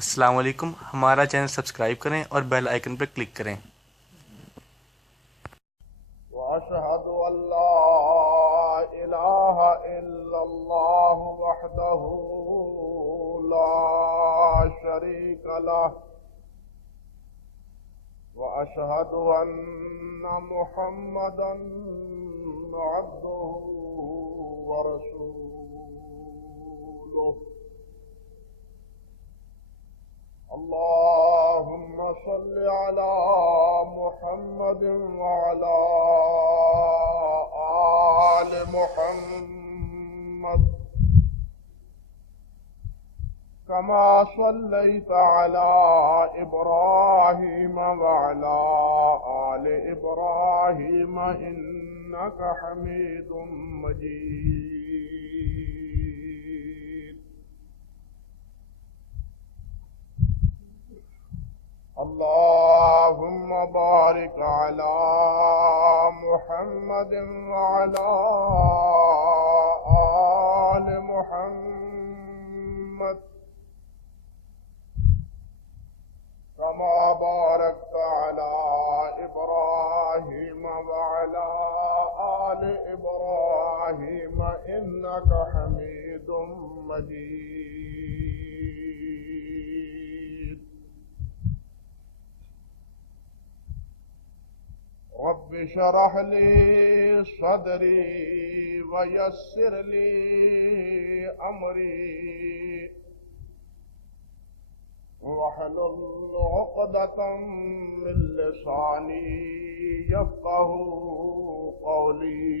السلام علیکم، ہمارا چینل سبسکرائب کریں اور بیل آئیکن پر کلک کریں۔ وأشهد أن لا إله إلا الله وحده لا شريك له وأشهد أن محمدا عبده ورسوله اللهم صل على محمد وعلى آل محمد كما صليت على إبراهيم وعلى آل إبراهيم إنك حميد مجيد اللهم بارك على محمد وعلى آل محمد كما باركت على إبراهيم وعلى آل إبراهيم إنك حميد مجيد رب اشرح لي صدري ويسر لي أمري واحلل عقدة من لساني يفقه قولي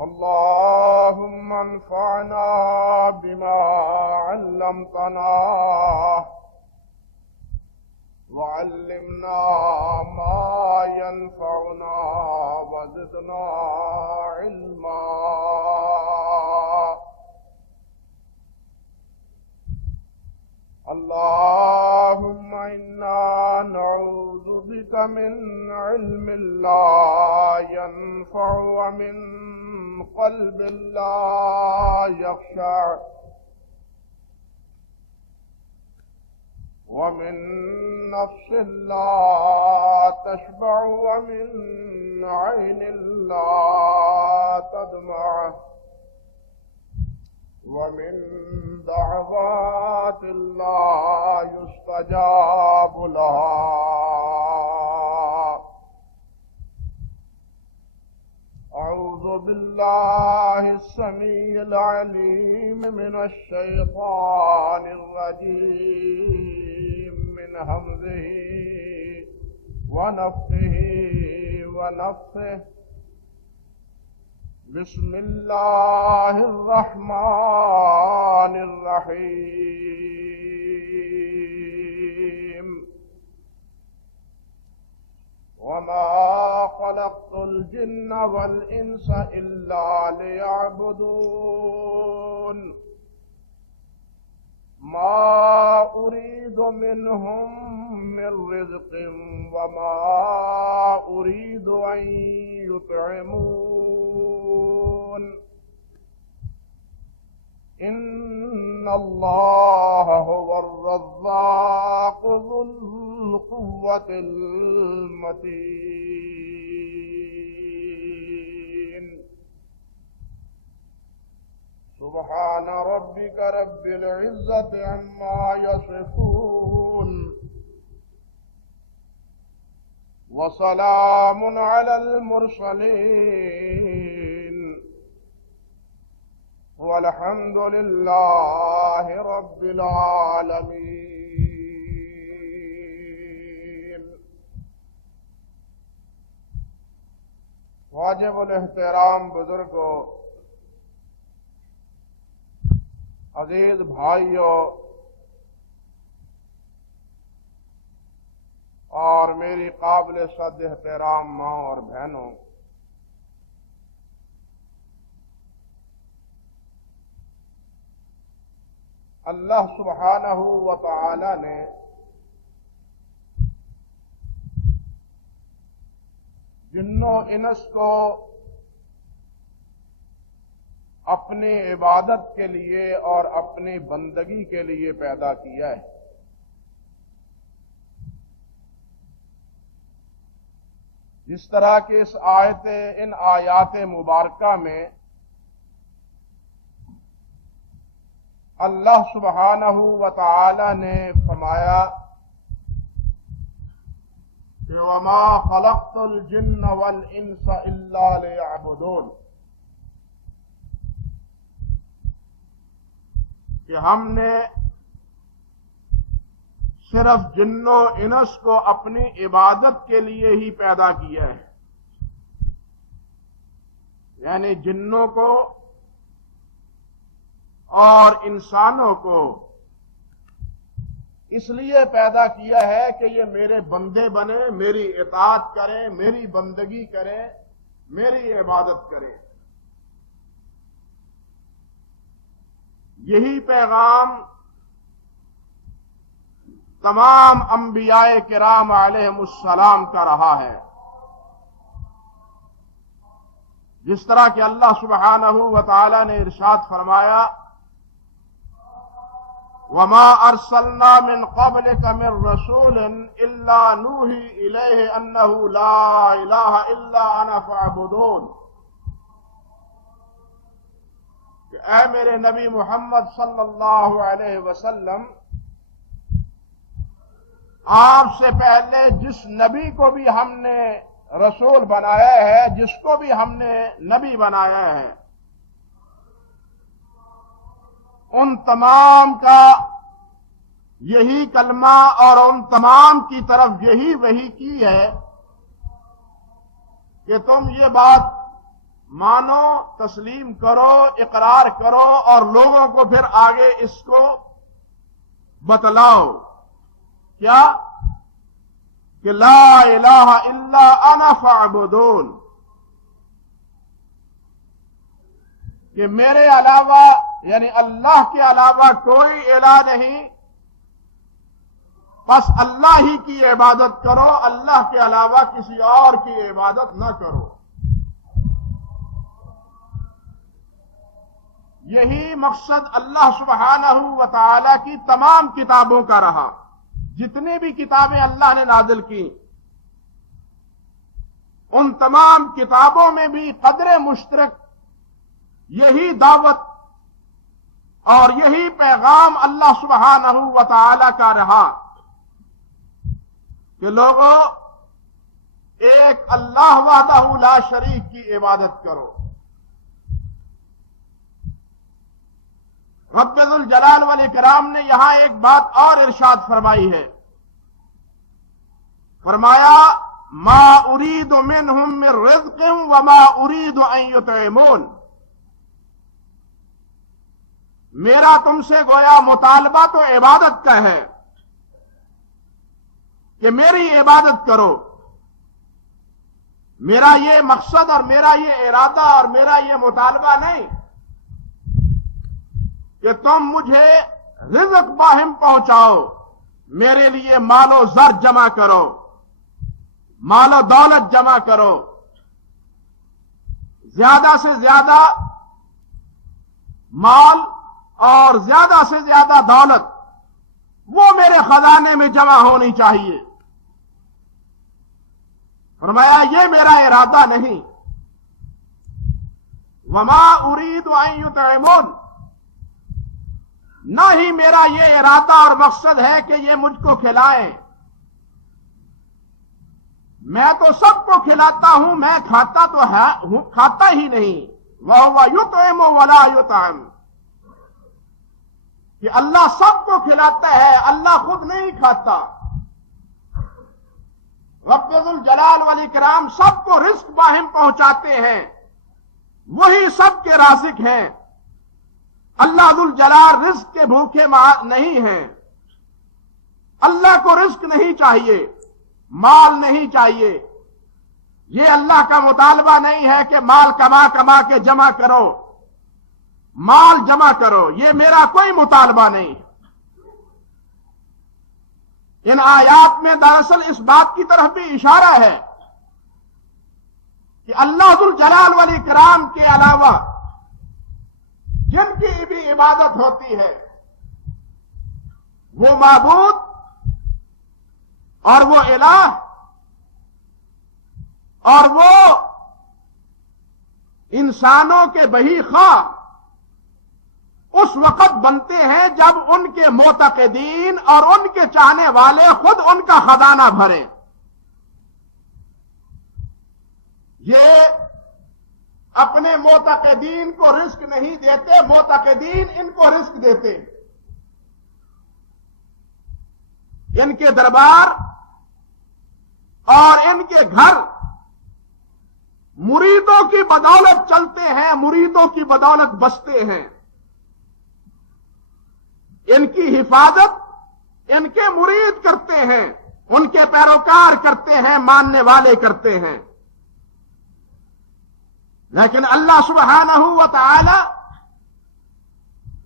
اللهم انفعنا بما علمتنا وعلمنا ما ينفعنا وزدنا علما اللهم إنا نعوذ بك من علم لا ينفع ومن قلب لا يخشع ومن نفس لا تشبع ومن عين لا تدمع ومن دعوات لا يستجاب لها أعوذ بالله السميع العليم من الشيطان الرجيم من همزه ونفخه ونفثه بسم الله الرحمن الرحيم وما خلقت الجن والإنس إلا ليعبدون ما أريد منهم من رزق وما أريد أن يطعمون إن الله هو الرزاق ذو القوة المتين سبحان ربك رب العزة عما يصفون وسلام على المرسلين والحمد لله رب العالمين۔ واجب الاحترام بزرگوں، عزیز بھائیوں اور میری قابل صد احترام ماں اور بہنوں، اللہ سبحانہ و تعالی نے جن و انس کو اپنی عبادت کے لیے اور اپنی بندگی کے لیے پیدا کیا ہے۔ جس طرح کہ ان آیات مبارکہ میں اللہ سبحانہ و تعالی نے فرمایا کہ وَمَا خَلَقْتُ الْجِنَّ وَالْإِنسَ إِلَّا لِيَعْبُدُونَ، کہ ہم نے صرف جن و انس کو اپنی عبادت کے لیے ہی پیدا کیا ہے، یعنی جنوں کو اور انسانوں کو اس لیے پیدا کیا ہے کہ یہ میرے بندے بنے، میری اطاعت کریں، میری بندگی کریں، میری عبادت کریں۔ یہی پیغام تمام انبیاء کرام علیہم السلام کا رہا ہے۔ جس طرح کہ اللہ سبحانہ و تعالی نے ارشاد فرمایا وَمَا أَرْسَلْنَا مِن قَبْلِكَ مِن رَّسُولٍ إِلَّا نُوحِي إِلَيْهِ أَنَّهُ لَا إِلَٰهَ إِلَّا أَنَا فَاعْبُدُونِ، کہ اے میرے نبی محمد صلی اللہ علیہ وسلم، آپ سے پہلے جس نبی کو بھی ہم نے رسول بنایا ہے، جس کو بھی ہم نے نبی بنایا ہے، ان تمام کا یہی کلمہ اور ان تمام کی طرف یہی وحی کی ہے کہ تم یہ بات مانو، تسلیم کرو، اقرار کرو اور لوگوں کو پھر آگے اس کو بتلاؤ۔ کیا؟ کہ لا الہ الا انا فاعبدون، کہ میرے علاوہ یعنی اللہ کے علاوہ کوئی الہ نہیں، بس اللہ ہی کی عبادت کرو، اللہ کے علاوہ کسی اور کی عبادت نہ کرو۔ یہی مقصد اللہ سبحانہ و تعالی کی تمام کتابوں کا رہا۔ جتنی بھی کتابیں اللہ نے نازل کی، ان تمام کتابوں میں بھی قدر مشترک یہی دعوت اور یہی پیغام اللہ سبحانہ و تعالی کا رہا کہ لوگو ایک اللہ وحدہ لا شریک کی عبادت کرو۔ رب ذوالجلال والاکرام نے یہاں ایک بات اور ارشاد فرمائی ہے، فرمایا ما اريد منهم من رزق وما اريد ان يطعمون، میرا تم سے گویا مطالبہ تو عبادت کا ہے کہ میری عبادت کرو، میرا یہ مقصد اور میرا یہ ارادہ اور میرا یہ مطالبہ نہیں کہ تم مجھے رزق باہم پہنچاؤ، میرے لیے مال و زر جمع کرو، مال و دولت جمع کرو، زیادہ سے زیادہ مال اور زیادہ سے زیادہ دولت وہ میرے خزانے میں جمع ہونی چاہیے۔ فرمایا یہ میرا ارادہ نہیں۔ وما اريد ان يطعمون، نہ ہی میرا یہ ارادہ اور مقصد ہے کہ یہ مجھ کو کھلائیں، میں تو سب کو کھلاتا ہوں، میں کھاتا تو کھاتا ہی نہیں۔ وَهُوَ يُطْعِمُ وَلَا يُطْعَمُ، کہ اللہ سب کو کھلاتا ہے، اللہ خود نہیں کھاتا۔ رب ذوالجلال والاکرام سب کو رزق باہم پہنچاتے ہیں، وہی سب کے رازق ہیں۔ اللہ ذوالجلال رزق کے بھوکے نہیں ہیں، اللہ کو رزق نہیں چاہیے، مال نہیں چاہیے۔ یہ اللہ کا مطالبہ نہیں ہے کہ مال کما کما کے جمع کرو، مال جمع کرو، یہ میرا کوئی مطالبہ نہیں۔ ان آیات میں دراصل اس بات کی طرف بھی اشارہ ہے کہ اللہ ذوالجلال والاکرام کے علاوہ کی بھی عبادت ہوتی ہے، وہ معبود اور وہ الہ اور وہ انسانوں کے بہی خواہ اس وقت بنتے ہیں جب ان کے معتقدین اور ان کے چاہنے والے خود ان کا خزانہ بھریں۔ یہ اپنے معتقدین کو رزق نہیں دیتے، معتقدین ان کو رزق دیتے۔ ان کے دربار اور ان کے گھر مریدوں کی بدولت چلتے ہیں، مریدوں کی بدولت بستے ہیں۔ ان کی حفاظت ان کے مرید کرتے ہیں، ان کے پیروکار کرتے ہیں، ماننے والے کرتے ہیں۔ لیکن اللہ سبحانہ و تعالی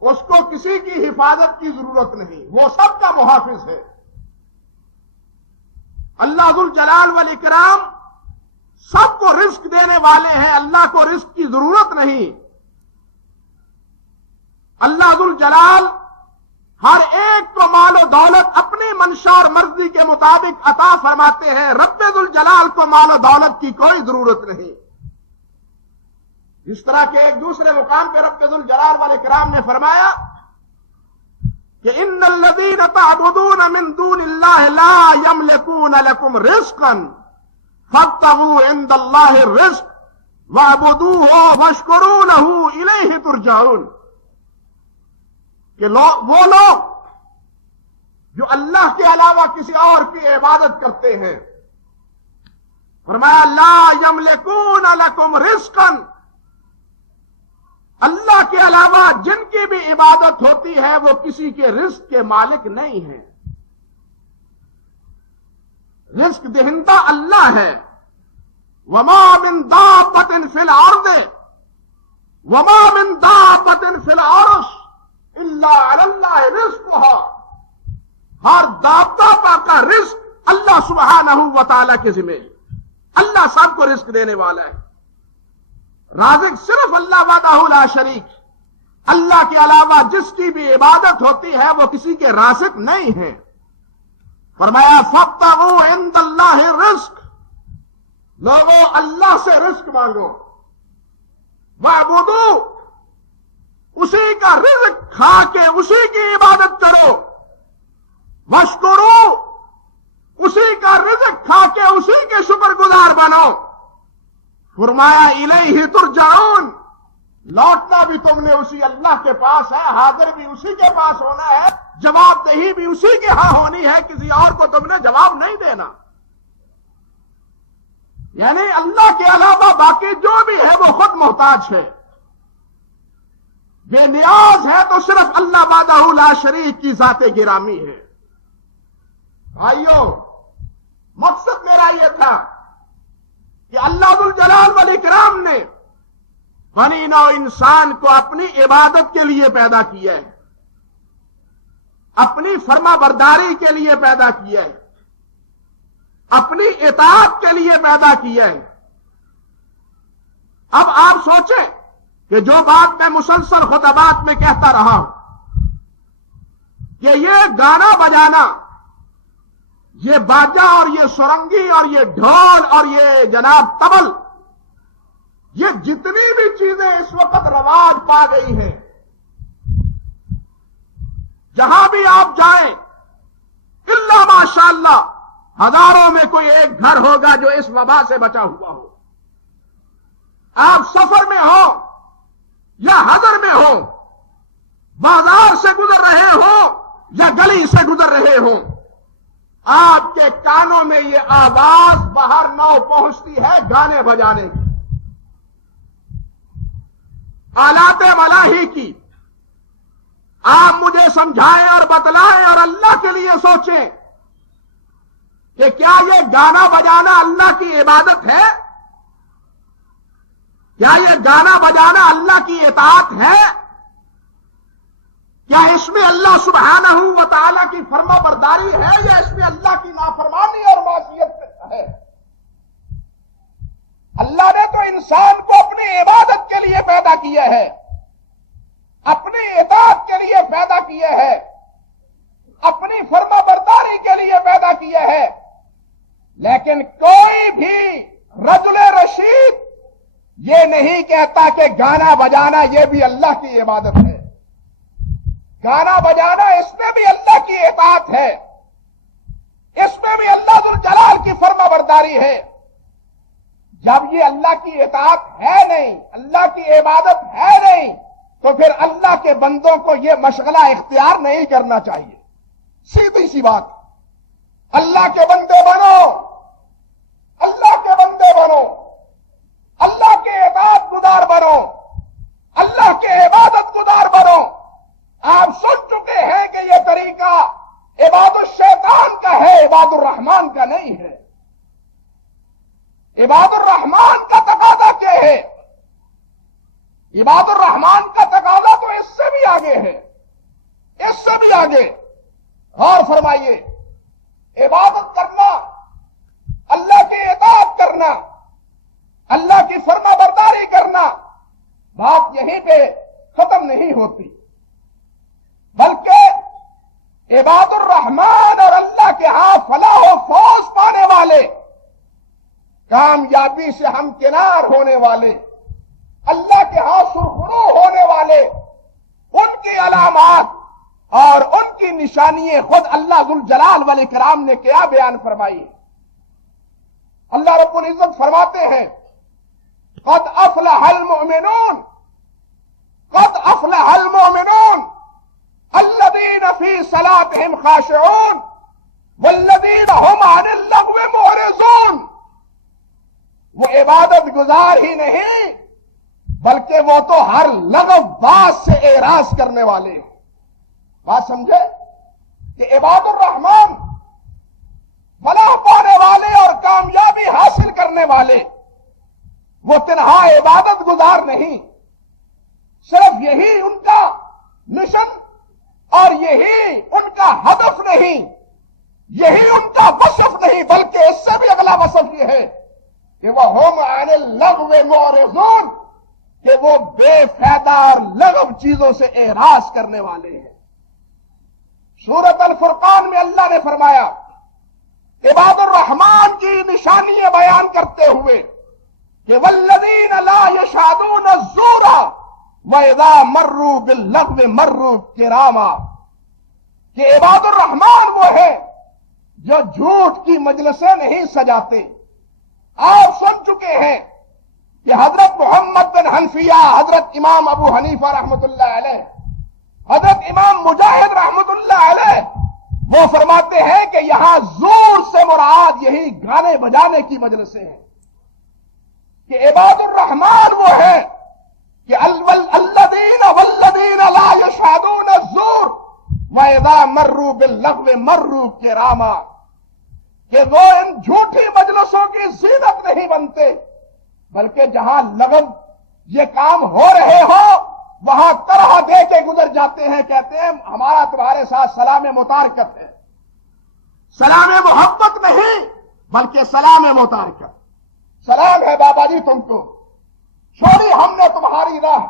اس کو کسی کی حفاظت کی ضرورت نہیں، وہ سب کا محافظ ہے۔ اللہ ذو الجلال والاکرام سب کو رزق دینے والے ہیں، اللہ کو رزق کی ضرورت نہیں۔ اللہ ذو الجلال ہر ایک کو مال و دولت اپنی منشا اور مرضی کے مطابق عطا فرماتے ہیں، رب ذو الجلال کو مال و دولت کی کوئی ضرورت نہیں۔ اس طرح کے ایک دوسرے مقام پہ رب ذو الجلال والاکرام نے فرمایا کہ ان الذین تعبدون من دون اللہ لا یملکون لکم رزقا فابتغوا عند اللہ الرزق واعبدوہ واشکروا لہ الیہ ترجعون، کہ وہ لوگ جو اللہ کے علاوہ کسی اور کی عبادت کرتے ہیں، فرمایا لا یملکون لکم رزقا، اللہ کے علاوہ جن کی بھی عبادت ہوتی ہے وہ کسی کے رزق کے مالک نہیں ہیں۔ رزق دہندہ اللہ ہے۔ وما من دابۃ فی الارض وما من دابۃ فی العرش الا علی اللہ رزقها، ہر دابہ کا رزق اللہ سبحانہ و تعالی کے ذمہ، اللہ سب کو رزق دینے والا ہے۔ رازق صرف اللہ وحدہ لا شریک، اللہ کے علاوہ جس کی بھی عبادت ہوتی ہے وہ کسی کے رازق نہیں ہے۔ فرمایا فابتغوا عند اللہ الرزق، لوگوں اللہ سے رزق مانگو، واعبدوا، اسی کا رزق کھا کے اسی کی عبادت کرو، واشکروا، اسی کا رزق کھا کے اسی کے شکر گزار بنو۔ فرمایا الیہ ترجعون، لوٹنا بھی تم نے اسی اللہ کے پاس ہے، حاضر بھی اسی کے پاس ہونا ہے، جواب دہی بھی اسی کے ہاں ہونی ہے، کسی اور کو تم نے جواب نہیں دینا۔ یعنی اللہ کے علاوہ باقی جو بھی ہے وہ خود محتاج ہے، بے نیاز ہے تو صرف اللہ وحدہ لا شریک کی ذات گرامی ہے۔ بھائیو، مقصد میرا یہ تھا کہ اللہ ذو الجلال والاکرام نے بنی نوع انسان کو اپنی عبادت کے لیے پیدا کیا ہے، اپنی فرما برداری کے لیے پیدا کیا ہے، اپنی اطاعت کے لیے پیدا کیا ہے۔ اب آپ سوچیں کہ جو بات میں مسلسل خطبات میں کہتا رہا ہوں کہ یہ گانا بجانا، یہ باجا اور یہ سرنگی اور یہ ڈھول اور یہ جناب طبل، یہ جتنی بھی چیزیں اس وقت رواج پا گئی ہیں، جہاں بھی آپ جائیں الا ماشاءاللہ ہزاروں میں کوئی ایک گھر ہوگا جو اس وبا سے بچا ہوا ہو۔ آپ سفر میں ہو یا حضر میں ہو، بازار سے گزر رہے ہو یا گلی سے گزر رہے ہو، آپ کے کانوں میں یہ آواز باہر نہ پہنچتی ہے گانے بجانے کی، آلات ملاحی کی۔ آپ مجھے سمجھائیں اور بتلائیں اور اللہ کے لیے سوچیں کہ کیا یہ گانا بجانا اللہ کی عبادت ہے؟ کیا یہ گانا بجانا اللہ کی اطاعت ہے؟ کیا اس میں اللہ سبحانہ و تعالی کی فرما برداری ہے یا اس میں اللہ کی نافرمانی اور معصیت ہے؟ اللہ نے تو انسان کو اپنی عبادت کے لیے پیدا کیا ہے، اپنی پیدا کیے ہیں، اپنی فرما برداری کے لیے پیدا کیے ہیں، لیکن کوئی بھی رجل رشید یہ نہیں کہتا کہ گانا بجانا یہ بھی اللہ کی عبادت ہے، گانا بجانا اس میں بھی اللہ کی اطاعت ہے، اس میں بھی اللہ ذوالجلال کی فرما برداری ہے۔ جب یہ اللہ کی اطاعت ہے نہیں، اللہ کی عبادت ہے نہیں، تو پھر اللہ کے بندوں کو یہ مشغلہ اختیار نہیں کرنا چاہیے۔ سیدھی سی بات، اللہ کے بندے بنو، اللہ کے بندے بنو، اللہ کے اطاعت گزار بنو، اللہ کے عبادت گزار بنو۔ آپ سن چکے ہیں کہ یہ طریقہ عباد الشیطان کا ہے، عباد الرحمان کا نہیں ہے۔ عباد الرحمان کا تقاضا کیا ہے؟ عباد الرحمان کا تقاضا تو اس سے بھی آگے ہے، اس سے بھی آگے۔ غور فرمائیے، عبادت کرنا، اللہ کی اطاعت کرنا، اللہ کی فرما برداری کرنا، بات یہیں پہ ختم نہیں ہوتی، بلکہ عباد الرحمان اور اللہ کے ہاں فلاح و فوز پانے والے، کامیابی سے ہمکنار ہونے والے، اللہ کے ہاں سرخرو ہونے والے، ان کی علامات اور ان کی نشانیاں خود اللہ ذوالجلال والاکرام نے کیا بیان فرمائی۔ اللہ رب العزت فرماتے ہیں قد افلح المؤمنون، قد افلح المؤمنون الذين في صلاتهم خاشعون والذين هم عن اللغو معرضون۔ وہ عبادت گزار ہی نہیں بلکہ وہ تو ہر لغو باز سے اعراض کرنے والے ہیں۔ بات سمجھے کہ عباد الرحمان فلاح پانے والے اور کامیابی حاصل کرنے والے وہ تنہا عبادت گزار نہیں، صرف یہی ان کا مشن اور یہی ان کا ہدف نہیں، یہی ان کا وصف نہیں، بلکہ اس سے بھی اگلا وصف یہ ہے کہ وہ ہم عن اللغو معرضون، کہ وہ بے فائدہ اور لغو چیزوں سے اعراض کرنے والے ہیں۔ سورۃ الفرقان میں اللہ نے فرمایا عباد الرحمان کی نشانیاں بیان کرتے ہوئے کہ والذین لا یشہدون الزور وَإِذَا مَرُّوا بِاللَّغْوِ مَرُّوا کِرَامًا، کہ عباد الرحمان وہ ہے جو جھوٹ کی مجلسیں نہیں سجاتے۔ آپ سن چکے ہیں کہ حضرت محمد بن حنفیہ، حضرت امام ابو حنیفہ رحمت اللہ علیہ، حضرت امام مجاہد رحمت اللہ علیہ، وہ فرماتے ہیں کہ یہاں زور سے مراد یہی گانے بجانے کی مجلسیں ہیں، کہ عباد الرحمان وہ ہے کہ الذین والذین لا یشہدون الزور وَإِذَا مَرُّوا بِاللَّغْوِ مَرُّوا کِرَامًا، کہ وہ ان جھوٹی مجلسوں کی زینت نہیں بنتے، بلکہ جہاں لغو یہ کام ہو رہے ہو وہاں طرح دے کے گزر جاتے ہیں، کہتے ہیں ہمارا تمہارے ساتھ سلام متارکت ہے، سلام محبت نہیں بلکہ سلام متارکت۔ سلام ہے بابا جی تم کو، چھوڑی ہم نے تمہاری راہ،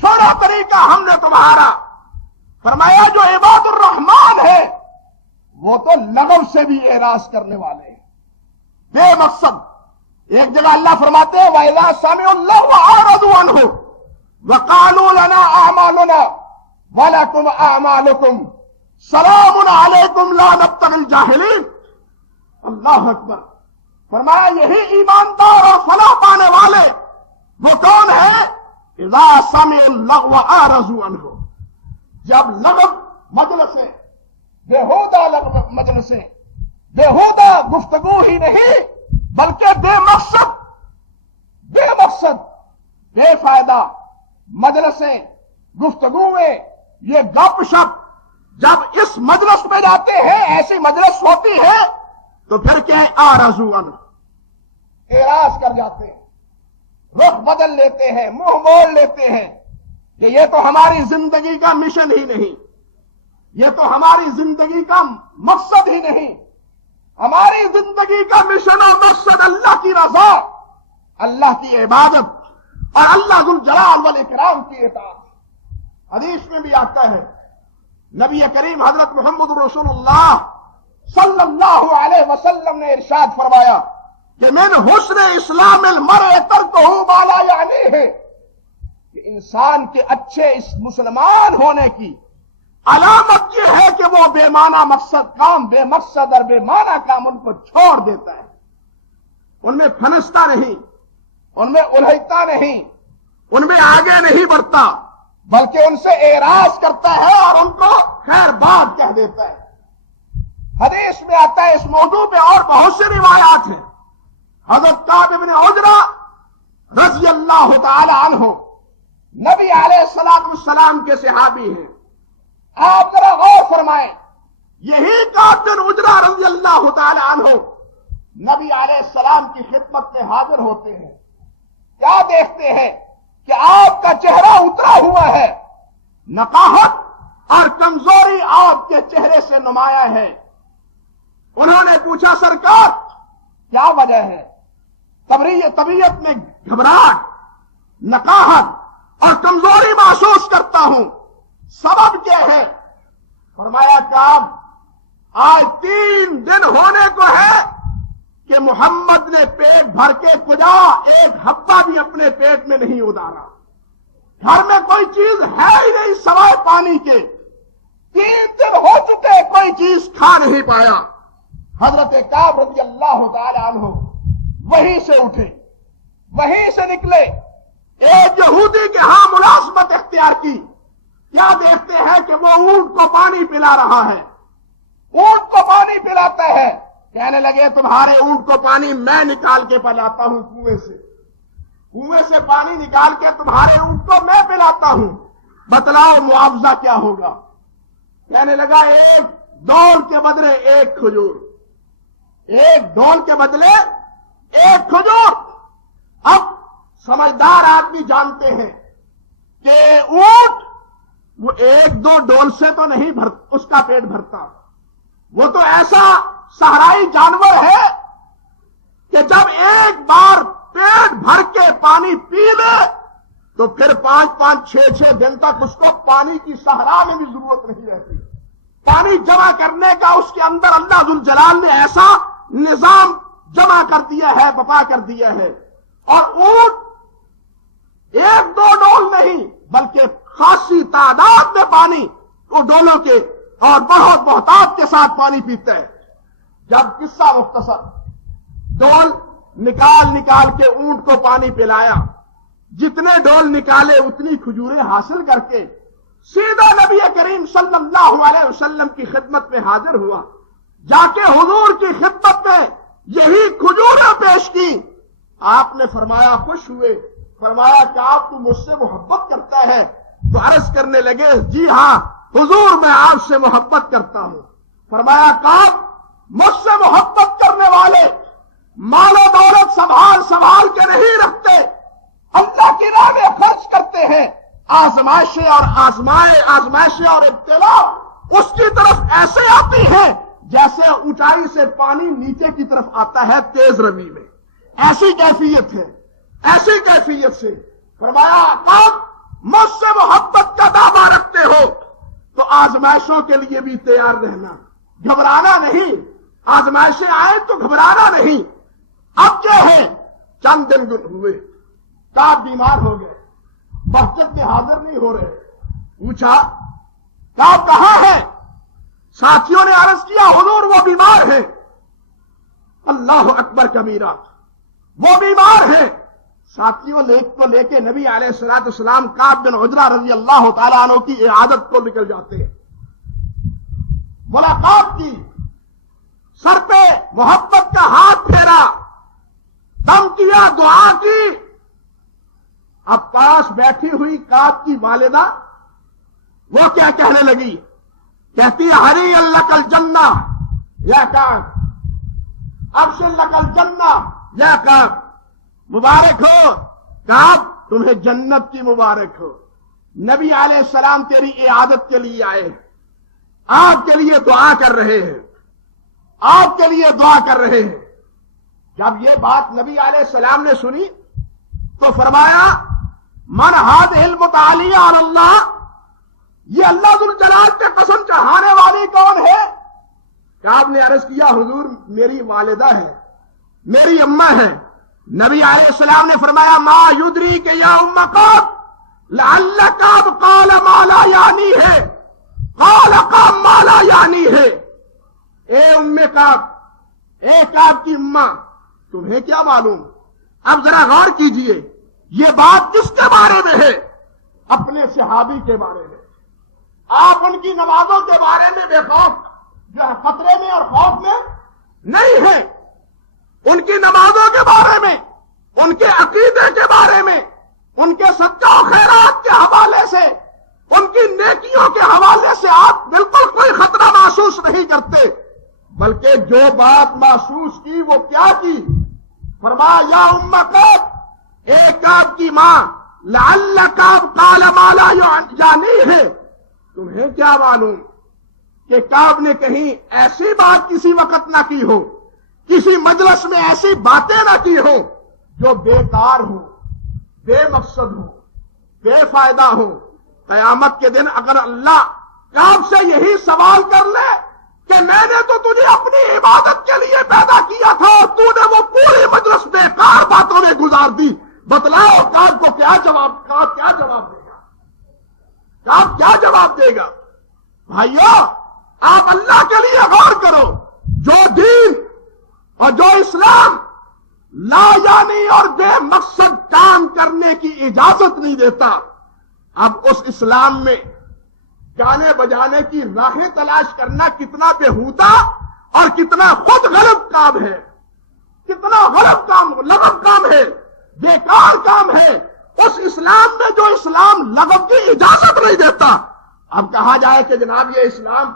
چھوڑا طریقہ ہم نے تمہارا۔ فرمایا جو عباد الرحمان ہے وہ تو لغو سے بھی اعراض کرنے والے ہیں، بے مقصد۔ ایک جگہ اللہ فرماتے ہیں وَإِذَا سَمِعُوا اللَّغْوَ أَعْرَضُوا عَنْهُ وَقَالُوا لَنَا أَعْمَالُنَا وَلَكُمْ أَعْمَالُكُمْ سَلَامٌ عَلَيْكُمْ لَا نَبْتَغِي الْجَاهِلِينَ۔ اللہ اکبر۔ فرمایا یہی ایماندار اور فلاح پانے والے وہ کون ہیں؟ اذا سمعوا اللغو اعرضوا عنہ، جب لغو مجلسیں، بےہودہ لغو مجلسیں، بےہودہ گفتگو ہی نہیں بلکہ بے مقصد بے فائدہ مجلسیں، گفتگویں، یہ گپ شپ جب اس مجلس میں جاتے ہیں، ایسی مجلس ہوتی ہے تو پھر کیا ہے؟ اعرضوا عنہ، اعراض کر جاتے ہیں، رخ بدل لیتے ہیں، منہ موڑ لیتے ہیں کہ یہ تو ہماری زندگی کا مشن ہی نہیں، یہ تو ہماری زندگی کا مقصد ہی نہیں۔ ہماری زندگی کا مشن اور مقصد اللہ کی رضا، اللہ کی عبادت اور اللہ ذوالجلال والاکرام کی اطاعت۔ حدیث میں بھی آتا ہے نبی کریم حضرت محمد رسول اللہ صلی اللہ علیہ وسلم نے ارشاد فرمایا کہ من حسن اسلام المرء ترکہ ما لا یعنیہ ہے کہ انسان کے اچھے اس مسلمان ہونے کی علامت یہ ہے کہ وہ بے معنی بے مقصد اور بے معنی کام ان کو چھوڑ دیتا ہے، ان میں پھنستا نہیں، ان میں الجھتا نہیں، ان میں آگے نہیں بڑھتا، بلکہ ان سے اعراض کرتا ہے اور ان کو خیر بات کہہ دیتا ہے۔ حدیث میں آتا ہے، اس موضوع پہ اور بہت سی روایات ہیں۔ حضرت کعب بن عجرہ رضی اللہ تعالی عنہ نبی علیہ السلام کے صحابی ہیں۔ آپ ذرا غور فرمائیں، یہی کعب بن عجرہ رضی اللہ تعالی عنہ نبی علیہ السلام کی خدمت میں حاضر ہوتے ہیں۔ کیا دیکھتے ہیں کہ آپ کا چہرہ اترا ہوا ہے، نقاہت اور کمزوری آپ کے چہرے سے نمایاں ہے۔ انہوں نے پوچھا، سرکار کیا وجہ ہے؟ طبیعت میں گھبراہٹ، نقاہت اور کمزوری محسوس کرتا ہوں، سبب کیا ہے؟ فرمایا، کعب آج 3 دن ہونے کو ہے کہ محمد نے پیٹ بھر کے کجا ایک ہفتہ بھی اپنے پیٹ میں نہیں اتارا، گھر میں کوئی چیز ہے ہی نہیں سوائے پانی کے، 3 دن ہو چکے کوئی چیز کھا نہیں پایا۔ حضرت کعب رضی اللہ تعالی عنہ وہیں سے اٹھے، وہیں سے نکلے، ایک یہودی کے ہاں ملازمت اختیار کی۔ کیا دیکھتے ہیں کہ وہ اونٹ کو پانی پلا رہا ہے، اونٹ کو پانی پلاتا ہے۔ کہنے لگے، تمہارے اونٹ کو پانی میں نکال کے پلاتا ہوں، کنویں سے پانی نکال کے تمہارے اونٹ کو میں پلاتا ہوں، بتلاؤ معاوضہ کیا ہوگا؟ کہنے لگا، 1 ڈول کے بدلے 1 کھجور، 1 ڈول کے بدلے 1 کھجور۔ اب سمجھدار آدمی جانتے ہیں کہ اونٹ وہ 1-2 ڈول سے تو نہیں اس کا پیٹ بھرتا، وہ تو ایسا صحرائی جانور ہے کہ جب ایک بار پیٹ بھر کے پانی پی لے تو پھر 5-5 6 دن تک اس کو پانی کی صحرا میں بھی ضرورت نہیں رہتی۔ پانی جمع کرنے کا اس کے اندر اللہ ذوالجلال نے ایسا نظام جمع کر دیا ہے، بپا کر دیا ہے۔ اور اونٹ 1-2 ڈول نہیں بلکہ خاصی تعداد میں پانی وہ ڈولوں کے اور بہت محتاط کے ساتھ پانی پیتا ہے۔ جب قصہ مختصر، ڈول نکال کے اونٹ کو پانی پلایا، جتنے ڈول نکالے اتنی کھجوریں حاصل کر کے سیدھا نبی کریم صلی اللہ علیہ وسلم کی خدمت میں حاضر ہوا۔ جا کے حضور کی خدمت میں یہی کھجوریں پیش کی۔ آپ نے فرمایا، خوش ہوئے، فرمایا کہ آپ تو مجھ سے محبت کرتا ہے؟ تو عرض کرنے لگے، جی ہاں حضور، میں آپ سے محبت کرتا ہوں۔ فرمایا، کعب مجھ سے محبت کرنے والے مال و دولت سنبھال کے نہیں رکھتے، اللہ کی راہ میں خرچ کرتے ہیں۔ آزمائشیں اور ابتلا اس کی طرف ایسے آتی ہیں جیسے اونچائی سے پانی نیچے کی طرف آتا ہے تیز روی میں، ایسی کیفیت ہے، ایسی کیفیت سے۔ فرمایا، کعب مجھ سے محبت کا دعویٰ رکھتے ہو تو آزمائشوں کے لیے بھی تیار رہنا، گھبرانا نہیں، آزمائشیں آئے تو گھبرانا نہیں۔ اب کیا ہے، چند دن ہوئے، کعب بیمار ہو گئے، مسجد میں حاضر نہیں ہو رہے۔ پوچھا، کعب کہاں ہے؟ ساتھیوں نے عرض کیا، حضور وہ بیمار ہے۔ اللہ اکبر کبیرہ، وہ بیمار ہے۔ ساتھیوں کو لے کے نبی علیہ السلام کعب بن عجرہ رضی اللہ تعالیٰ عنہ کی عیادت کو نکل جاتے ہیں۔ ملاقات کی، سر پہ محبت کا ہاتھ پھیرا، دم کیا، دعا کی۔ اب پاس بیٹھی ہوئی کعب کی والدہ وہ کیا کہنے لگی؟ کہتی، ہری لک الجنہ یا کعب، ابشر لک الجنہ یا کعب، مبارک ہو کعب، تمہیں جنت کی مبارک ہو، نبی علیہ السلام تیری عیادت کے لیے آئے، آپ کے لیے دعا کر رہے ہیں، آپ کے لیے دعا کر رہے ہیں۔ جب یہ بات نبی علیہ السلام نے سنی تو فرمایا، من ہذہ المتعالی علی اللہ، یہ اللہ ذو الجلال کے قسم چڑھانے والی کون ہے؟ کعب نے عرض کیا حضور میری والدہ ہے، میری اماں ہے۔ نبی علیہ السلام نے فرمایا ما یدری کہ یا ام کعب لعل کعب قال ما لا یعنی ہے، قال کعب ما لا یعنی ہے۔ اے ام کعب، اے کعب کی اماں، تمہیں کیا معلوم؟ اب ذرا غور کیجئے، یہ بات کس کے بارے میں ہے؟ اپنے صحابی کے بارے میں۔ آپ ان کی نمازوں کے بارے میں بے خوف جو ہے خطرے میں اور خوف میں نہیں ہیں، ان کی نمازوں کے بارے میں، ان کے عقیدے کے بارے میں، ان کے صدقہ و خیرات کے حوالے سے، ان کی نیکیوں کے حوالے سے آپ بالکل کوئی خطرہ محسوس نہیں کرتے، بلکہ جو بات محسوس کی وہ کیا کی؟ فرمایا یا ام کعب، اے کعب کی ماں، لعل کعب قال ما لا یعنی ہے، تمہیں کیا معلوم کہ کعب نے کہیں ایسی بات کسی وقت نہ کی ہو، کسی مجلس میں ایسی باتیں نہ کی ہو جو بیکار ہو، بے مقصد ہو، بے فائدہ ہو۔ قیامت کے دن اگر اللہ کعب سے یہی سوال کر لے کہ میں نے تو تجھے اپنی عبادت کے لیے پیدا کیا تھا اور تو نے وہ پوری مجلس بیکار باتوں میں گزار دی، بتلاؤ کعب کو کیا جواب دے گا؟ کعب کیا جواب دے گا؟ بھائیو، آپ اللہ کے لیے غور کرو، جو دین اور جو اسلام لا یعنی اور بے مقصد کام کرنے کی اجازت نہیں دیتا، اب اس اسلام میں گانے بجانے کی راہیں تلاش کرنا کتنا بےہودہ اور کتنا خود غلط کام ہے، کتنا غلط کام، لغو کام ہے، بیکار کام ہے۔ اس اسلام میں جو اسلام لغو کی اجازت نہیں دیتا، اب کہا جائے کہ جناب یہ اسلام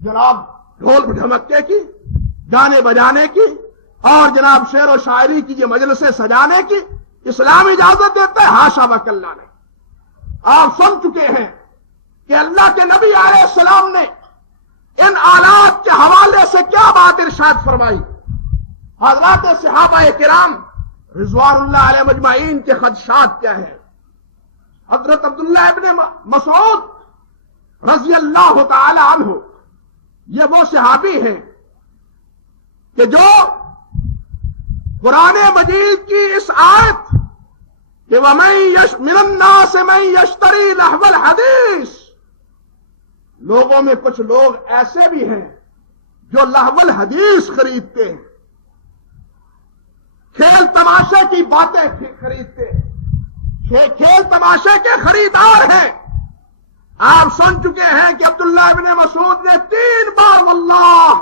جناب ڈھول ڈھمکے کی، گانے بجانے کی اور جناب شعر و شاعری کی یہ مجلسیں سجانے کی اسلام اجازت دیتا ہے؟ حاشا وکلا نہیں۔ آپ سن چکے ہیں کہ اللہ کے نبی علیہ السلام نے ان آلات کے حوالے سے کیا بات ارشاد فرمائی۔ حضرات صحابہ کرام رضوان اللہ علیہ مجمعین کے خدشات کیا ہیں؟ حضرت عبداللہ ابن مسعود رضی اللہ تعالی عنہ، یہ وہ صحابی ہیں کہ جو قرآن مجید کی اس آیت کہ وَمَن مِّنَ النَّاسِ مَن يَشْتَرِي لَهْوَ الْحَدِيثِ، لوگوں میں کچھ لوگ ایسے بھی ہیں جو لہو الحدیث خریدتے ہیں، کھیل تماشے کی باتیں خریدتے ہیں، کھیل تماشے کے خریدار ہیں۔ آپ سن چکے ہیں کہ عبداللہ ابن مسعود نے 3 بار واللہ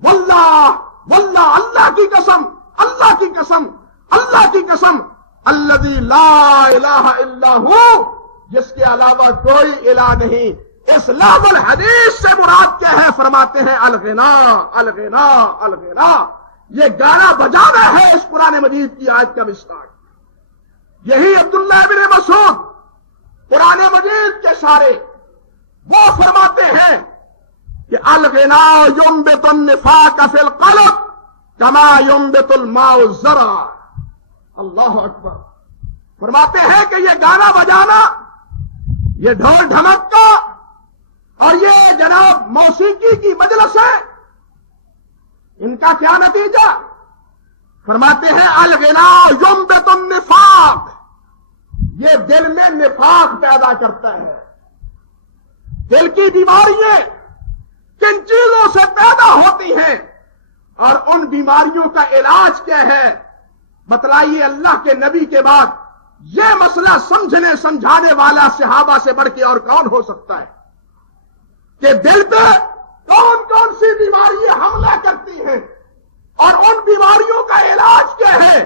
واللہ واللہ، اللہ کی قسم، اللہ کی قسم، اللہ کی قسم، الذی لا الہ الا ہو، جس کے علاوہ کوئی الہ نہیں۔ اس لہو الحدیث سے مراد کیا ہے؟ فرماتے ہیں الغنا، الغنا، الغنا، یہ گانا بجانا ہے اس قرآن مجید کی آیت کا مصداق۔ یہی عبداللہ ابن مسعود قرآن مجید کے سارے وہ فرماتے ہیں کہ الغنا ينبت النفاق فی القلب کما ينبت الماء الزرع۔ اللہ اکبر۔ فرماتے ہیں کہ یہ گانا بجانا، یہ ڈھول ڈھمکا اور یہ جناب موسیقی کی مجلس ہے، ان کا کیا نتیجہ؟ فرماتے ہیں الغنا ينبت النفاق، یہ دل میں نفاق پیدا کرتا ہے۔ دل کی بیماریاں کن چیزوں سے پیدا ہوتی ہیں اور ان بیماریوں کا علاج کیا ہے؟ بتلائیے اللہ کے نبی کے بعد یہ مسئلہ سمجھنے سمجھانے والا صحابہ سے بڑھ کے اور کون ہو سکتا ہے کہ دل پہ کون کون سی بیماریاں حملہ کرتی ہیں اور ان بیماریوں کا علاج کیا ہے؟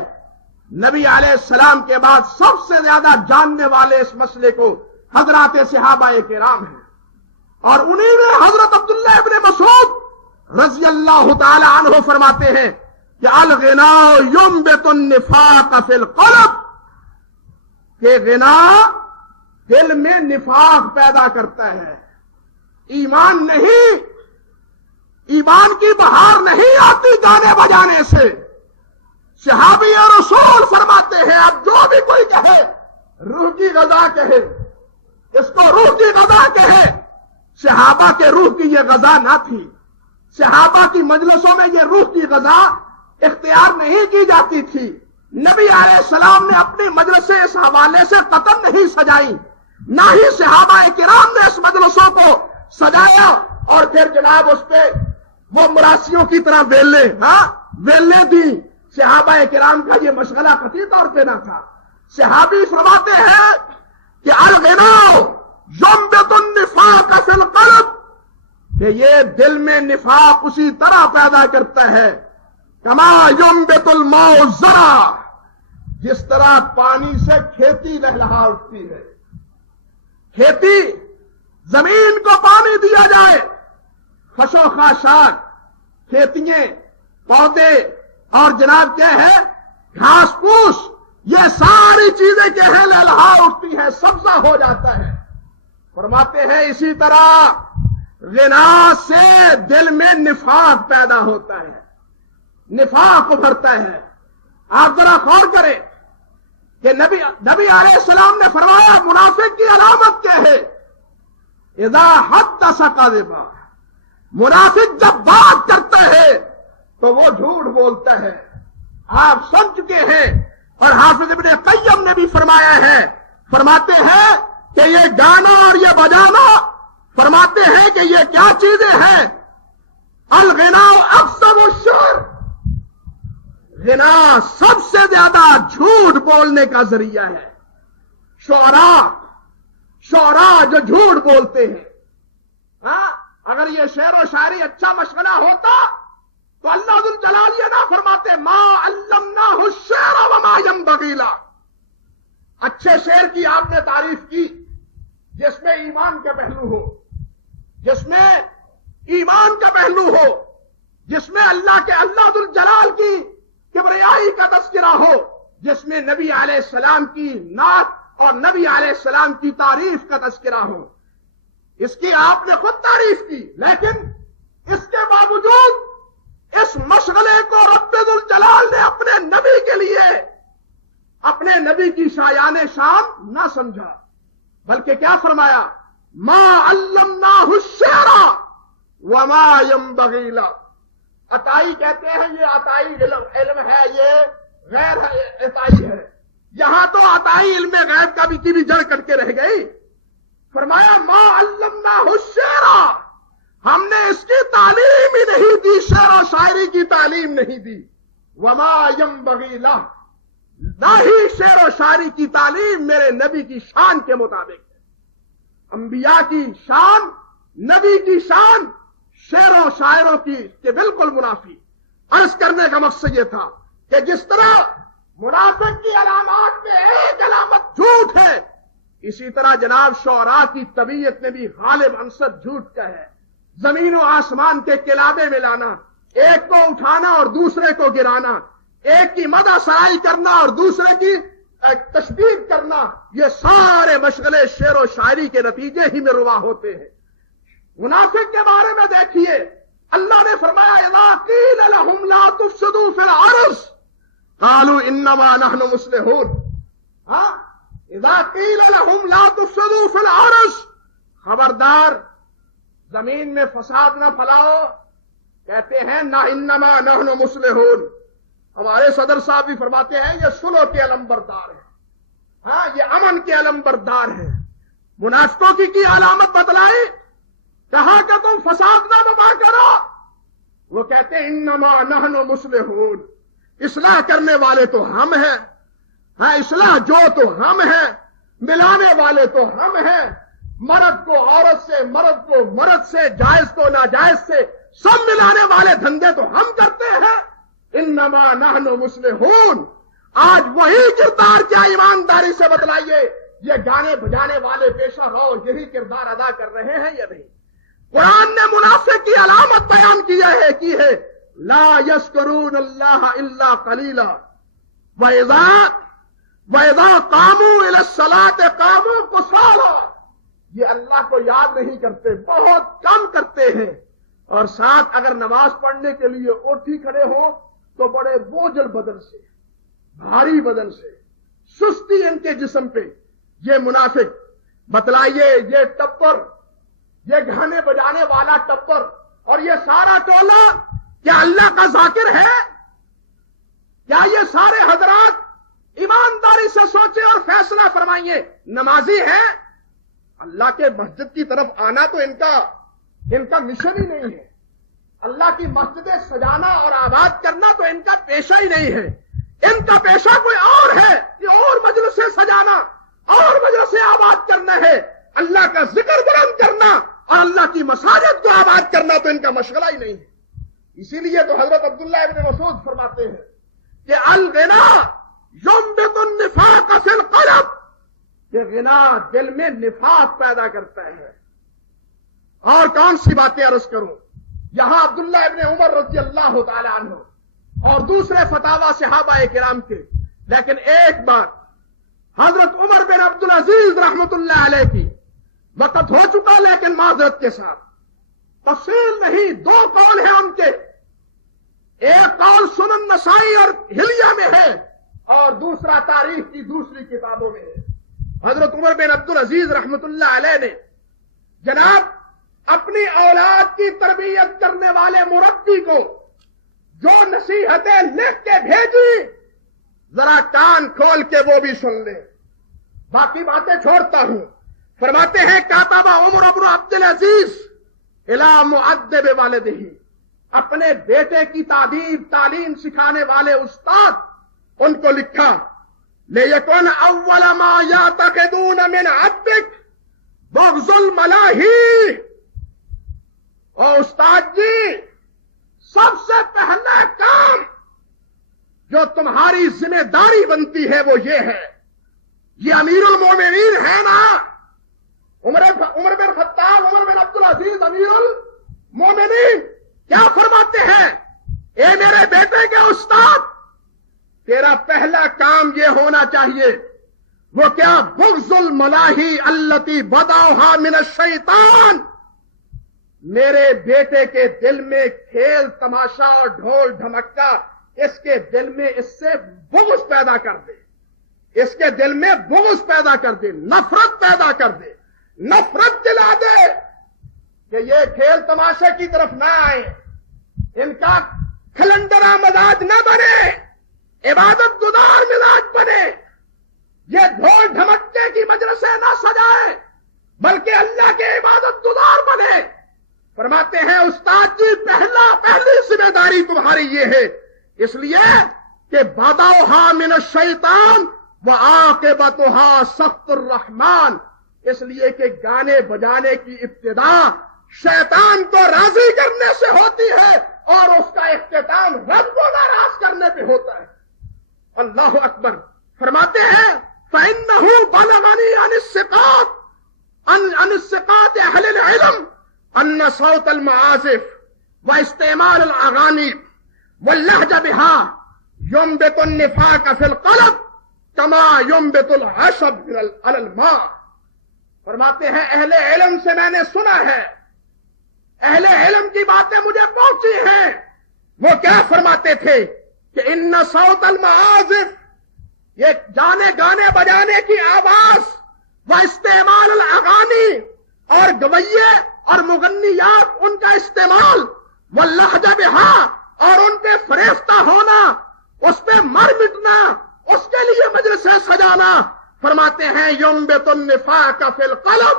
نبی علیہ السلام کے بعد سب سے زیادہ جاننے والے اس مسئلے کو حضرات صحابہ کرام ہیں، اور انہی میں حضرت عبداللہ ابن مسعود رضی اللہ تعالی عنہ فرماتے ہیں کہ الغنا ينبت النفاق فی القلب، کہ غنا دل میں نفاق پیدا کرتا ہے، ایمان نہیں، ایمان کی بہار نہیں آتی گانے بجانے سے۔ صحابی رسول فرماتے ہیں اب جو بھی کوئی کہے روح کی غذا کہے، اس کو روح کی غذا کہے، صحابہ کے روح کی یہ غذا نہ تھی. صحابہ کی مجلسوں میں یہ روح کی غذا اختیار نہیں کی جاتی تھی. نبی علیہ السلام نے اپنی مجلسیں اس حوالے سے قطن نہیں سجائی، نہ ہی صحابہ کرام نے اس مجلسوں کو سجایا اور پھر جناب اس پہ وہ مراسیوں کی طرح ویلیں دی. صحابہ کرام کا یہ مشغلہ قطعی طور پہ نہ تھا. صحابی فرماتے ہیں کہ الغنا ينبت النفاق فی القلب، کہ یہ دل میں نفاق اسی طرح پیدا کرتا ہے کما ينبت الماء الزرع، جس طرح پانی سے کھیتی لہلہا اٹھتی ہے. کھیتی، زمین کو پانی دیا جائے، خشو خاشاک، کھیتیاں، پودے اور جناب کیا ہے گھاس پھوس، یہ ساری چیزیں کیا ہے لہلہا اٹھتی ہیں، سبزہ ہو جاتا ہے. فرماتے ہیں اسی طرح غنا سے دل میں نفاق پیدا ہوتا ہے، نفاق ابھرتا ہے. آپ ذرا غور کریں کہ نبی علیہ السلام نے فرمایا منافق کی علامت کیا ہے؟ اذا حدث کذبا، منافق جب بات کرتا ہے تو وہ جھوٹ بولتا ہے. آپ سن چکے ہیں اور حافظ ابن قیم نے بھی فرمایا ہے، فرماتے ہیں کہ یہ گانا اور یہ بجانا، فرماتے ہیں کہ یہ کیا چیزیں ہیں؟ الغنا اکثر الشر، غنا سب سے زیادہ جھوٹ بولنے کا ذریعہ ہے. شعراء جو جھوٹ بولتے ہیں، اگر یہ شعر و شاعری اچھا مشغلہ ہوتا تو اللہ ذو الجلال یہ نہ فرماتے ما علمناہ الشعر وما ينبغی له. اچھے شعر کی آپ نے تعریف کی جس میں ایمان کا پہلو ہو، جس میں ایمان کا پہلو ہو، جس میں اللہ ذو الجلال کی کبریائی کا تذکرہ ہو، جس میں نبی علیہ السلام کی نعت اور نبی علیہ السلام کی تعریف کا تذکرہ ہو. اس کی آپ نے خود تعریف کی، لیکن اس کے باوجود اس مشغلے کو رب ذو الجلال نے اپنے نبی کے لیے، اپنے نبی کی شایان شان نہ سمجھا، بلکہ کیا فرمایا؟ ما علمناہ الشعر وما ينبغی له. عطائی کہتے ہیں یہ عطائی علم ہے، یہ غیر عطائی ہے. یہاں تو عطائی علم غیب کا بھی کی بھی جڑ کٹ کے رہ گئی. فرمایا ما علمناہ الشعر، ہم نے اس کی تعلیم ہی نہیں دی، شعر و شاعری کی تعلیم نہیں دی. وما ينبغی له، نہ ہی شعر و شاعری کی تعلیم میرے نبی کی شان کے مطابق ہے. انبیاء کی شان، نبی کی شان شعر و شاعروں کی کہ بالکل منافی. عرض کرنے کا مقصد یہ تھا کہ جس طرح منافق کی علامات میں ایک علامت جھوٹ ہے، اسی طرح جناب شعراء کی طبیعت میں بھی غالب عنصر جھوٹ کا ہے. زمین و آسمان کے کلابے میں لانا، ایک کو اٹھانا اور دوسرے کو گرانا، ایک کی مدح سرائی کرنا اور دوسرے کی تشدید کرنا، یہ سارے مشغلے شعر و شاعری کے نتیجے ہی میں روا ہوتے ہیں. منافق کے بارے میں دیکھیے، اللہ نے فرمایا اذا قیل لهم لا تفسدوا في الارض قالوا انما نحن مصلحون. اذا قیل لهم لا تفسدوا في الارض، خبردار زمین میں فساد نہ پھیلاؤ، کہتے ہیں نہ انما نحن مصلحون. ہمارے صدر صاحب بھی فرماتے ہیں یہ صلح کے علمبردار ہیں، یہ امن کے علمبردار ہیں. منافقوں کی علامت بتلائی، کہا کہ تم فساد نہ بپا کرو، وہ کہتے ہیں انما نحن مصلحون، اصلاح کرنے والے تو ہم ہیں، اصلاح جو تو ہم ہیں، ملانے والے تو ہم ہیں، مرد کو عورت سے، مرد کو مرد سے، جائز کو ناجائز سے سب ملانے والے دھندے تو ہم کرتے ہیں. انما نحن مصلحون. آج وہی کردار کیا ایمانداری سے بتلائیے یہ گانے بجانے والے پیشہ رو یہی کردار ادا کر رہے ہیں یا نہیں؟ قرآن نے منافق کی علامت بیان کی ہے لا یذکرون اللہ الا قلیلا وَإِذَا قَامُوا إِلَى الصَّلَاةِ قَامُوا كُسَالَىٰ. یہ اللہ کو یاد نہیں کرتے، بہت کم کرتے ہیں، اور ساتھ اگر نماز پڑھنے کے لیے اٹھ ہی کھڑے ہوں تو بڑے بوجھل بدن سے، بھاری بدن سے، سستی ان کے جسم پہ. یہ منافق بتلائیے، یہ ٹپر، یہ گانے بجانے والا ٹبر اور یہ سارا ٹولہ کیا اللہ کا ذاکر ہے؟ کیا یہ سارے حضرات ایمانداری سے سوچیں اور فیصلہ فرمائیے نمازی ہیں؟ اللہ کے مسجد کی طرف آنا تو ان کا مشن ہی نہیں ہے. اللہ کی مسجدیں سجانا اور آباد کرنا تو ان کا پیشہ ہی نہیں ہے. ان کا پیشہ کوئی اور ہے، یہ اور مجلسیں سجانا اور مجلسیں آباد کرنا ہے. اللہ کا ذکر بلند کرنا اور اللہ کی مساجد کو آباد کرنا تو ان کا مشغلہ ہی نہیں ہے. اسی لیے تو حضرت عبداللہ ابن مسعود فرماتے ہیں کہ الغنا ينبت النفاق فی القلب، کہ غنا دل میں نفاق پیدا کرتا ہے. اور کون سی باتیں عرض کروں، یہاں عبداللہ ابن عمر رضی اللہ تعالی عنہ اور دوسرے فتاوی صحابہ کرام کے، لیکن ایک بات حضرت عمر بن عبدالعزیز رحمت اللہ علیہ کی وقت ہو چکا، لیکن معذرت کے ساتھ تفصیل نہیں، دو قول ہیں ان کے. ایک قول سنن نسائی اور حلیہ میں ہے اور دوسرا تاریخ کی دوسری کتابوں میں ہے. حضرت عمر بن عبدالعزیز رحمت اللہ علیہ نے جناب اپنی اولاد کی تربیت کرنے والے مربی کو جو نصیحتیں لکھ کے بھیجی، ذرا کان کھول کے وہ بھی سن لیں، باقی باتیں چھوڑتا ہوں. فرماتے ہیں کاتب عمر بن عبدالعزیز الی مؤدب والدہ، اپنے بیٹے کی تعلیم سکھانے والے استاد ان کو لکھا لیکن اول ما یعتقدون من عبدک بغض الملاہی. اور استاد جی سب سے پہلا کام جو تمہاری ذمہ داری بنتی ہے وہ یہ ہے، یہ امیر المومنین ہے نا، عمر بن خطاب، عمر بن عبدالعزیز امیر المومنین، کیا فرماتے ہیں؟ اے میرے بیٹے کے استاد، تیرا پہلا کام یہ ہونا چاہیے، وہ کیا؟ بغض الملاہی التی بداؤہا من الشیطان. میرے بیٹے کے دل میں کھیل تماشا اور ڈھول ڈھمکا، اس کے دل میں اس سے بغض پیدا کر دے، اس کے دل میں بغض پیدا کر دے، نفرت پیدا کر دے، نفرت دلا دے کہ یہ کھیل تماشے کی طرف نہ آئے، ان کا کھلندرا مزاج نہ بنے، عبادت گزار مزاج بنے، یہ ڈھول ڈھمکے کی مجلسیں نہ سجائے بلکہ اللہ کے عبادت گزار بنے. فرماتے ہیں استاد جی پہلی ذمہ داری تمہاری یہ ہے، اس لیے کہ بداؤہا من الشیطان وعاقبتہا سخط الرحمن، اس لیے کہ گانے بجانے کی ابتدا شیطان کو راضی کرنے سے ہوتی ہے اور اس کا اختتام رب کو ناراض کرنے پہ ہوتا ہے. اللہ اکبر. فرماتے ہیں فَإِنَّهُ بَلَغَنِي عَنِ الثِّقَاتِ أَهْلِ الْعِلْمِ أَنَّ صَوْتَ الْمَعَازِفِ وَاسْتِعْمَالَ الْأَغَانِي وَاللَّهْجَ بِهَا يُنبِتُ النِّفَاقَ فِي الْقَلْبِ كَمَا يُنبِتُ الْعَشَبَ عَلَى الْمَاءِ. فرماتے ہیں اہل علم سے میں نے سنا ہے، اہل علم کی باتیں مجھے پہنچی ہیں، وہ کیا فرماتے تھے کہ ان صوت المعازف، یہ گانے بجانے کی آواز، و استعمال الاغانی، اور گویے اور مغنیات ان کا استعمال، واللہجہ بہا، اور ان پہ فریفتہ ہونا، اس پہ مر مٹنا، اس کے لیے مجلسیں سجانا. فرماتے ہیں ينبت النفاق فی القلب،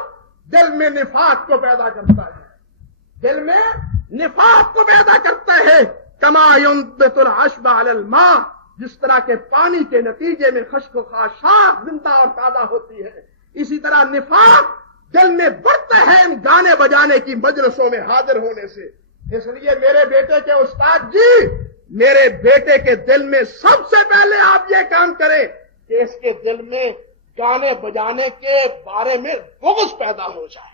دل میں نفاق کو پیدا کرتا ہے، دل میں نفاق کو پیدا کرتا ہے. کما ينبت العشب علی الماء، جس طرح کے پانی کے نتیجے میں خشک و خاشاک زندہ اور تازہ ہوتی ہے، اسی طرح نفاق دل میں بڑھتا ہے ان گانے بجانے کی مجلسوں میں حاضر ہونے سے. اس لیے میرے بیٹے کے استاد جی، میرے بیٹے کے دل میں سب سے پہلے آپ یہ کام کریں کہ اس کے دل میں گانے بجانے کے بارے میں بغض پیدا ہو جائے،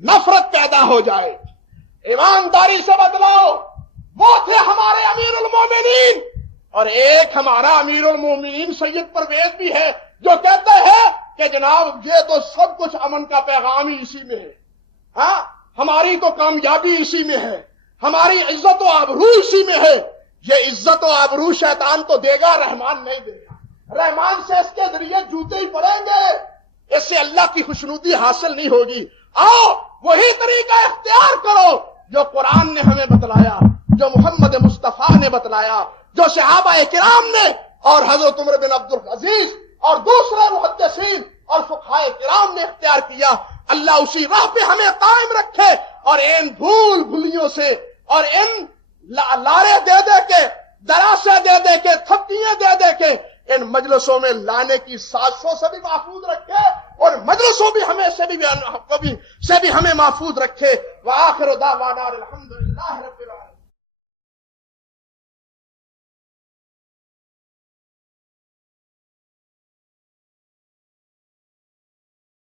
نفرت پیدا ہو جائے. ایمانداری سے بتلاؤ، وہ تھے ہمارے امیر المومنین، اور ایک ہمارا امیر المومنین سید پرویز بھی ہے جو کہتے ہیں کہ جناب یہ تو سب کچھ امن کا پیغام ہی اسی میں ہے، ہاں ہماری تو کامیابی اسی میں ہے، ہماری عزت و آبرو اسی میں ہے. یہ عزت و آبرو شیطان تو دے گا، رحمان نہیں دے گا. رحمان سے اس کے ذریعے جوتے ہی پڑیں گے، اس سے اللہ کی خوشنودی حاصل نہیں ہوگی. آؤ وہی طریقہ بتلایا، جو محمد مصطفیٰ نے بتلایا، جو صحابہ کرام نے اور حضرت عمر بن عبد العزیز اور دوسرے محدثین اور فقہائے کرام نے اختیار کیا، اللہ اسی راہ پہ ہمیں قائم رکھے اور ان بھول بھولیوں سے اور ان لارے دے دے کے، دراسے دے دے کے، تھپکیاں دے دے کے ان مجلسوں میں لانے کی سازشوں سے بھی محفوظ رکھے اور مجلسوں بھی ہمیں سے بھی ہمیں محفوظ رکھے۔ وآخر دعوانا الحمدللہ رب